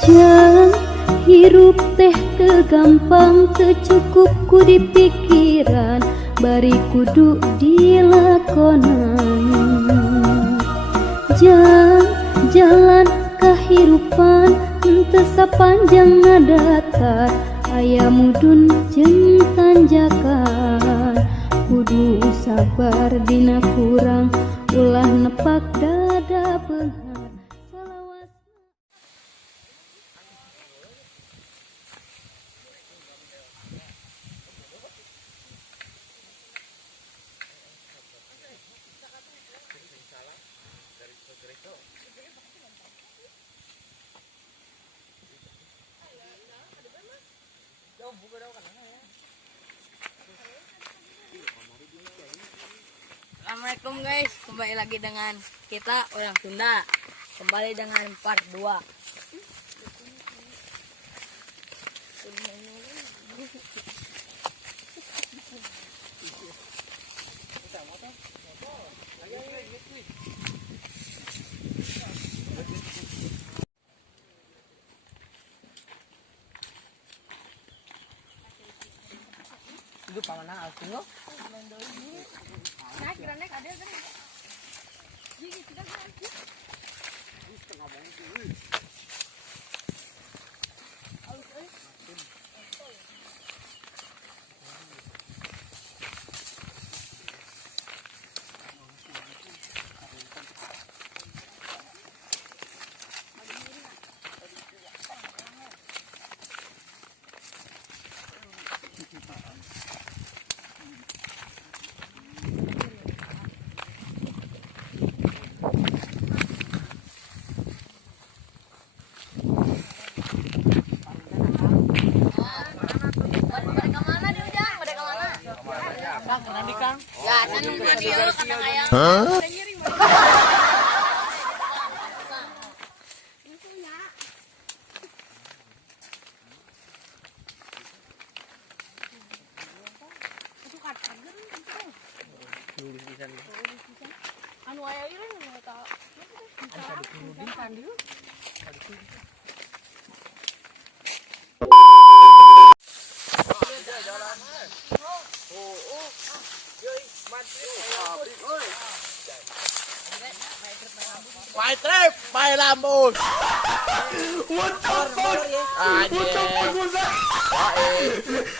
Jang hirup teh teu gampang teu cukup ku di pikiran bari kudu dilakonan. Jang jalan kahirupan teu sapanjang datar aya mudun jeung tanjakan. Kudu sabar dina kurang ulah nepak dada beunghar. Assalamualaikum guys, kembali lagi dengan kita orang Sunda. Kembali dengan part 2. Itu pamanang alsino. Naik ada kan? Gigi kita naik. Setengah banget ini. Ya, saya nunggu dia kata ayam. Anu aya ieu nu eta. My trip, my Lambos. What the fuck?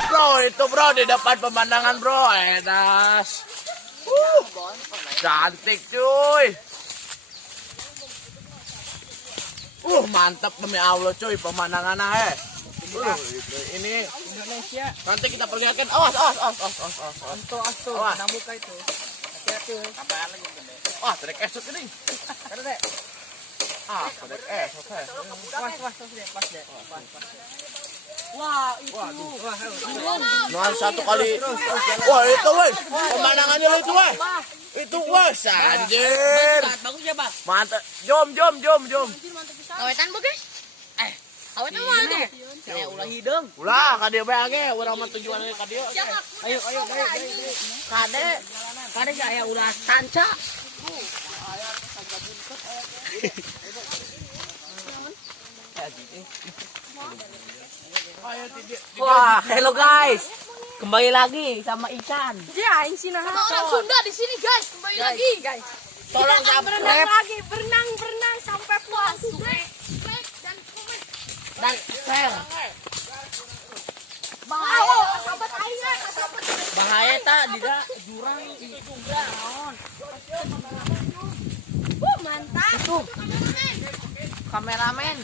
Bro, itu bro di depan pemandangan bro, edas. Cantik cuy. Mantap demi Allah cuy pemandangannya ini Indonesia. Nanti kita perlihatkan. Awas. Astu. Namuka itu. Hati-hati. Sampai lagi gede. Wah, trek esot ini. Kada deh. Trek esot. Pas deh. Wah, itu. Nuan satu kali. Wah, itu weh. Pemandangannya itu weh. Itu weh, anjir. Bagus ya, Bang. Mantap. Jom. Kawetan bagus. Kawetan mana? Saya ulah hidung. Ulah, ka dieu bae ge, urang mah tujuanna ka dieu. Ayo. Kade saya ulah sanca. Wah, hello guys. Kembali lagi sama ikan. Ya, ini sih nah. Orang Sunda di sini guys, kembali lagi guys. Tolong Berenang lagi, berenang sampai puas. Dan komen dan share. bahaya tak tidak jurang itu juga naon. Mantap. Kameramen.